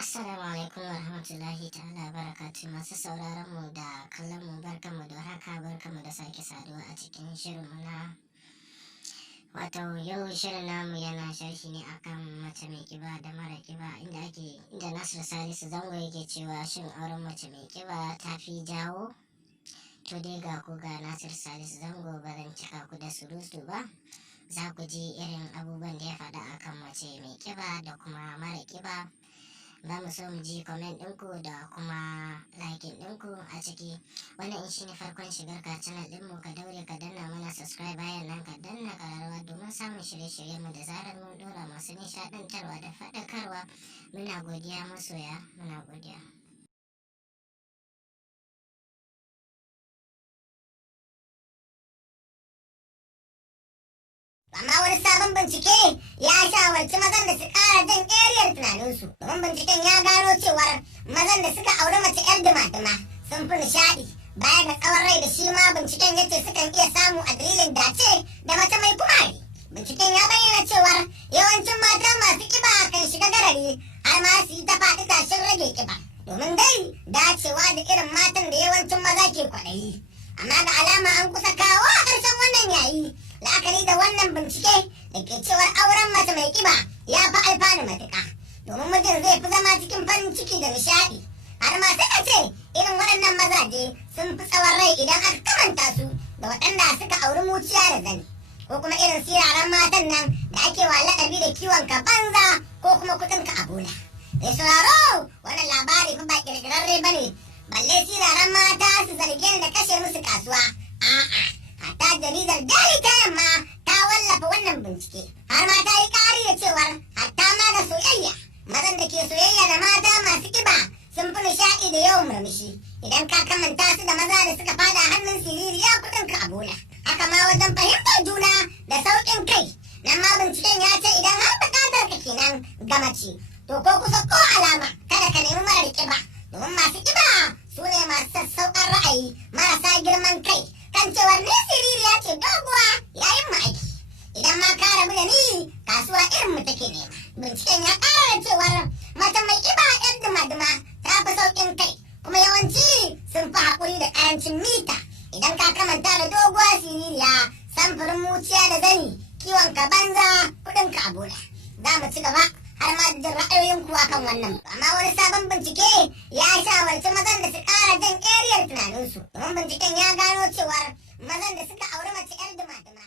Assalamu alaikum wa rahmatullahi ta'ala barakatu masu sauraron mu da kallon mu barkanmu da haka barkanmu da sake saduwa a cikin shirinmu na wato yau shirin namu yana sharhi ne akan mace mai kiba da mara kiba inda Nasir Salisu Zango yake cewa shin auren mace mai kiba ta fi jawo. To dai ga ku ga Nasir Salisu Zango, ba zan cika ku da surutu ba, za ku ji irin abubuwan da ya faɗa akan mace mai kiba da kuma mara kiba. Za mu so mu ji comment ɗinku da kuma liking ɗinku a ciki. Wannan in shi ne farkon shigar ka channel ɗinmu, ka daure ka danna mana subscribe, bayan nan ka danna ƙararrawa domin samun shirye-shiryenmu da zarar mun ɗora masu nishaɗantarwa da faɗakarwa. Muna godiya masoya, muna godiya. Amma wani sabon bincike ya shawarci mazan da su ƙara jan ƙeriyar tunaninsu, domin binciken ya gano cewar mazan da suka auri mace 'yar dima-dima sun fi nishaɗi, baya ga tsawon rai da shi ma binciken ya ce sukan iya samu a dalilin dace da mace mai kumari. Binciken ya bayyana cewar yawancin mata masu ƙiba kan shiga garari har ma su yi ta faɗi tashin rage ƙiba, domin dai dacewa da irin matan da yawancin maza ke kwaɗayi. Amma ga alama an kusa kawo a ƙarshen wannan yayi, la'akari da wannan bincike da ke cewar auren mace mai kiba ya fi alfanu matuƙa, domin mijin zai fi zama cikin farin ciki da nishaɗi, har ma sai a ce irin waɗannan mazaje sun fi tsawon rai idan aka kamanta su da waɗanda suka auri muciya da zani, ko kuma irin siraran matan nan da ake wa laƙabi da kiwon ka banza ko kuma kuɗin ka a bola. Mai sauraro, wannan labari fa ba ƙirƙirarre ba ne, balle siraran mata su zarge ni da kashe musu kasuwa. A'a, hatta jaridar Daily Time ma ta wallafa wannan bincike, har ma ta yi ƙari da cewar hatta ma da soyayya, mazan da ke soyayya da mata masu kiba sun fi nishaɗi da yawan murmushi idan ka kamanta su da maza da suka fada hannun siririya kuɗin ka a bola. Haka ma wajen fahimtar juna da sauƙin kai, nan ma binciken ya ce idan har buƙatar ka kenan ga mace, to ko kusa ko alama kada ka nemi mara kiba, domin masu kiba su ne masu sassauƙan ra'ayi marasa girman kai kan cewar ni siririya ce doguwa yayin mu aiki. Idan ma ka rabu da ni, kasuwa irin mu take nema. Binciken ya ƙara da cewar mace mai kiba 'yar duma-duma ta fi sauƙin kai, kuma yawanci sun fi haƙuri da ƙarancin mita idan ka kamanta da doguwa siririya samfurin muciya da zani, kiwon ka banza kuɗin ka a bola. Za mu ci gaba har ma da jin ra'ayoyin kuwa kan wannan. Amma wani sabon bincike ya shawarci mazan da su ƙara jan ƙeriyar tunaninsu, domin binciken ya gano cewar mazan da suka auri mace 'yar duma-duma